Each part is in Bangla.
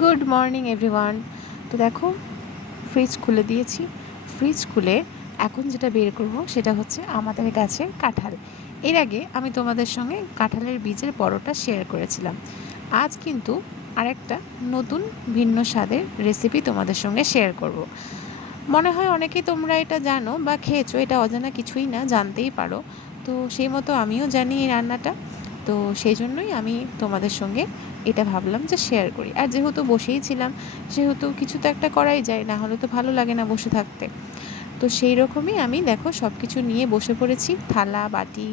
Good morning everyone. তো দেখো, ফ্রিজ খুলে দিয়েছি। ফ্রিজ খুলে এখন যেটা বের করব সেটা হচ্ছে আমাদের গাছের কাঁঠাল। এর আগে আমি তোমাদের সঙ্গে কাঁঠালের বীজের বড়টা শেয়ার করেছিলাম। আজ কিন্তু আরেকটা নতুন ভিন্ন স্বাদের রেসিপি তোমাদের সঙ্গে শেয়ার করব। মনে হয় অনেকেই তোমরা এটা জানো বা খেয়েছো, এটা অজানা কিছুই না, জানতেই পারো। তো সেই মতো আমিও জানি এই রান্নাটা। তো সেই জন্যই আমি তোমাদের সঙ্গে এটা ভাবলাম যে শেয়ার করি। আর যেহেতু বসেই ছিলাম, সেহেতু কিছু তো একটা করাই যায়, না হলে তো ভালো লাগে না বসে থাকতে। তো সেই রকমই আমি দেখো সব কিছু নিয়ে বসে পড়েছি, থালা বাটি,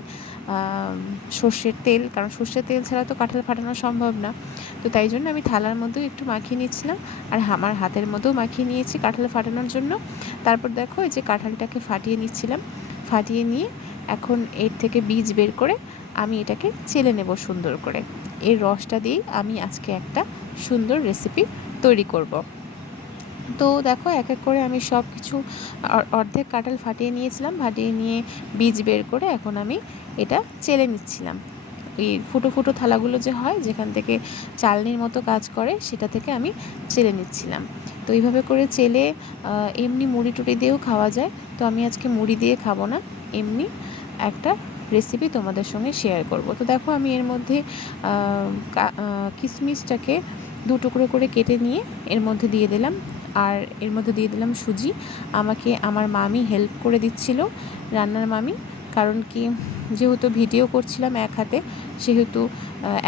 সর্ষের তেল, কারণ সর্ষের তেল ছাড়া তো কাঁঠাল ফাটানো সম্ভব না। তো তাই জন্য আমি থালার মধ্যেও একটু মাখিয়ে নিচ্ছিলাম, আর আমার হাতের মধ্যেও মাখিয়ে নিয়েছি কাঁঠাল ফাটানোর জন্য। তারপর দেখো এই যে কাঁঠালটাকে ফাটিয়ে নিচ্ছিলাম, ফাটিয়ে নিয়ে এখন এর থেকে বীজ বের করে আমি এটাকে চেলে নেব সুন্দর করে। এর রসটা দিয়েই আমি আজকে একটা সুন্দর রেসিপি তৈরি করব। তো দেখো এক এক করে আমি সব কিছু অর্ধেক কাঁঠাল ফাটিয়ে নিয়েছিলাম, ফাটিয়ে নিয়ে বীজ বের করে এখন আমি এটা চেলে নিচ্ছিলাম। ওই ফুটো ফুটো থালাগুলো যে হয়, যেখান থেকে চালনির মতো কাজ করে, সেটা থেকে আমি চেলে নিচ্ছিলাম। তো এইভাবে করে চেলে এমনি মুড়ি টুড়ি দিয়েও খাওয়া যায়। তো আমি আজকে মুড়ি দিয়ে খাবো না, এমনি একটা রেসিপি তোমাদের সঙ্গে শেয়ার করব। তো দেখো আমি এর মধ্যে কিশমিশটাকে দু টুকরো করে কেটে নিয়ে এর মধ্যে দিয়ে দিলাম, আর এর মধ্যে দিয়ে দিলাম সুজি। আমাকে আমার মামি হেল্প করে দিচ্ছিল, রান্নার মামি। কারণ কি, যেহেতু ভিডিও করছিলাম এক হাতে, সেহেতু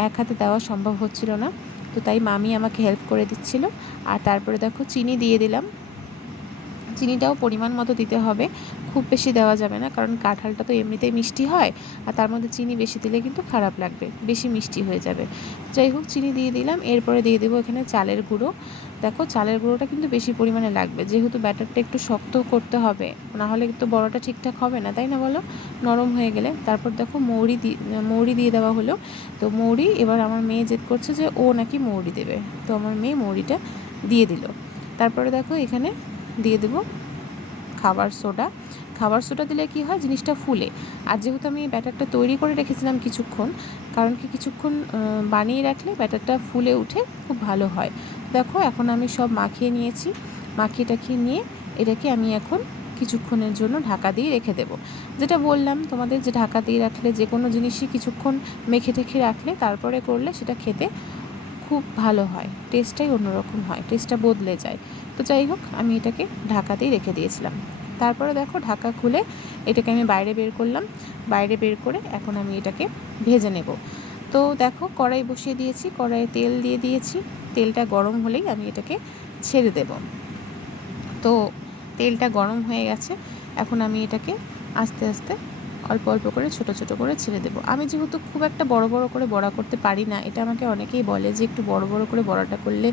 এক হাতে দেওয়া সম্ভব হচ্ছিল না। তো তাই মামি আমাকে হেল্প করে দিচ্ছিল। আর তারপরে দেখো চিনি দিয়ে দিলাম। চিনিটাও পরিমাণ মতো দিতে হবে, খুব বেশি দেওয়া যাবে না, কারণ কাঁঠালটা তো এমনিতেই মিষ্টি হয়, আর তার মধ্যে চিনি বেশি দিলে কিন্তু খারাপ লাগবে, বেশি মিষ্টি হয়ে যাবে। যাই হোক, চিনি দিয়ে দিলাম। এরপরে দিয়ে দেবো এখানে চালের গুঁড়ো। দেখো চালের গুঁড়োটা কিন্তু বেশি পরিমাণে লাগবে, যেহেতু ব্যাটারটা একটু শক্ত করতে হবে, না হলে কিন্তু বড়াটা ঠিকঠাক হবে না, তাই না বলো, নরম হয়ে গেলে। তারপর দেখো মৌরি দিয়ে দেওয়া হলো। তো মৌরি, এবার আমার মেয়ে জেদ করছে যে ও নাকি মৌরি দেবে, তো আমার মেয়ে মৌরিটা দিয়ে দিল। তারপরে দেখো এখানে দিয়ে দেবো খাবার সোডা। খাবার সোডা দিলে কি হয়, জিনিসটা ফুলে। আর যেহেতু আমি ব্যাটারটা তৈরি করে রেখেছিলাম কিছুক্ষণ, কারণ কি কিছুক্ষণ বানিয়ে রাখলে ব্যাটারটা ফুলে উঠে খুব ভালো হয়। দেখো এখন আমি সব মাখিয়ে নিয়েছি, মাখিয়ে টাখিয়ে নিয়ে এটাকে আমি এখন কিছুক্ষণের জন্য ঢাকা দিয়ে রেখে দেবো। যেটা বললাম তোমাদের, যে ঢাকা দিয়ে রাখলে যে কোনো জিনিসই কিছুক্ষণ মেখে টেখে রাখলে তারপরে করলে সেটা খেতে খুব ভালো হয়, টেস্টটাই অন্যরকম হয়, টেস্টটা বদলে যায়। তো যাই হোক, আমি এটাকে ঢাকাতেই রেখে দিয়েছিলাম। তারপরে দেখো ঢাকা খুলে এটাকে আমি বাইরে বের করলাম। বাইরে বের করে এখন আমি এটাকে ভেজে নেব। তো দেখো কড়াই বসিয়ে দিয়েছি, কড়াইয়ে তেল দিয়ে দিয়েছি। তেলটা গরম হলেই আমি এটাকে ছেড়ে দেব। তো তেলটা গরম হয়ে গেছে, এখন আমি এটাকে আস্তে আস্তে অল্প অল্প করে ছোট ছোট করে ছেড়ে দেবো। আমি যেহেতু খুব একটা বড় বড় করে বড়া করতে পারি না, এটা আমাকে অনেকেই বলে যে একটু বড় বড় করে বড়াটা করলে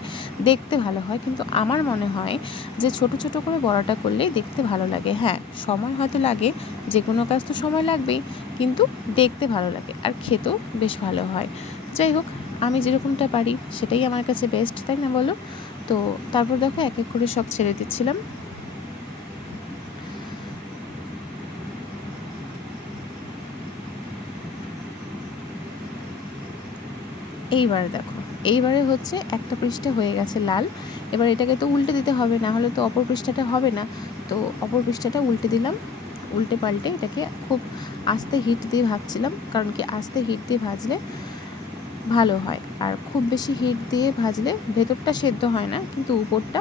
দেখতে ভালো হয়, কিন্তু আমার মনে হয় যে ছোট ছোট করে বড়াটা করলেই দেখতে ভালো লাগে। হ্যাঁ, সময় হয়তো লাগে, যে কোনো কাজ তো সময় লাগবেই, কিন্তু দেখতে ভালো লাগে আর খেতেও বেশ ভালো হয়। যাই হোক, আমি যেরকমটা পারি সেটাই আমার কাছে বেস্ট, তাই না বলো। তো তারপর দেখো এক এক করে সব ছেড়ে দিচ্ছিলাম। এইবারে দেখো, এইবারে হচ্ছে একটা পৃষ্ঠা হয়ে গেছে লাল। এবার এটাকে তো উল্টে দিতে হবে, না হলে তো অপর পৃষ্ঠাটা হবে না। তো অপর পৃষ্ঠাটা উল্টে দিলাম। উল্টে পাল্টে এটাকে খুব আস্তে হিট দিয়ে ভাজছিলাম, কারণ কি আস্তে হিট দিয়ে ভাজলে ভালো হয়। আর খুব বেশি হিট দিয়ে ভাজলে ভেতরটা সেদ্ধ হয় না, কিন্তু উপরটা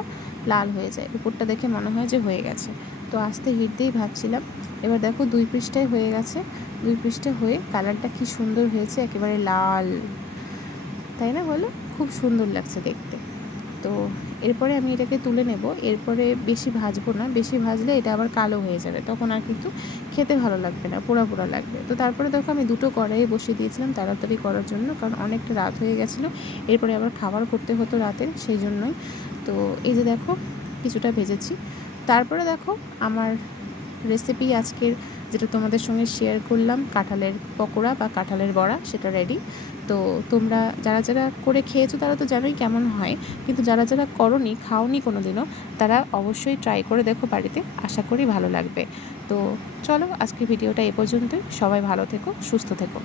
লাল হয়ে যায়, উপরটা দেখে মনে হয় যে হয়ে গেছে। তো আস্তে হিট দিয়েই ভাজছিলাম। এবার দেখো 2 পৃষ্ঠায় হয়ে গেছে। 2 পৃষ্ঠা হয়ে কালারটা কি সুন্দর হয়েছে, একেবারে লাল, তাই না বলো, খুব সুন্দর লাগছে দেখতে। তো এরপরে আমি এটাকে তুলে নেব। এরপরে বেশি ভাজবো না, বেশি ভাজলে এটা আবার কালো হয়ে যাবে, তখন আর কিন্তু খেতে ভালো লাগবে না, পোড়া পোড়া লাগবে। তো তারপরে দেখো আমি দুটো কড়াই বসিয়ে দিয়েছিলাম তাড়াতাড়ি করার জন্য, কারণ অনেকটা রাত হয়ে গেছিলো, এরপরে আবার খাবার করতে হতো রাতের, সেই জন্যই। তো এই যে দেখো কিছুটা ভেজেছি। তারপরে দেখো আমার রেসিপি আজকের, যেটা তোমাদের সঙ্গে শেয়ার করলাম, কাঁঠালের পকোড়া বা কাঁঠালের বড়া, সেটা রেডি। তো তোমরা যারা যারা করে খেয়েছো তারা তো জানোই কেমন হয়, কিন্তু যারা যারা করোনি, খাওনি কোনো দিনও, তারা অবশ্যই ট্রাই করে দেখো বাড়িতে, আশা করি ভালো লাগবে। তো চলো, আজকের ভিডিওটা এ পর্যন্তই। সবাই ভালো থেকো, সুস্থ থেকো।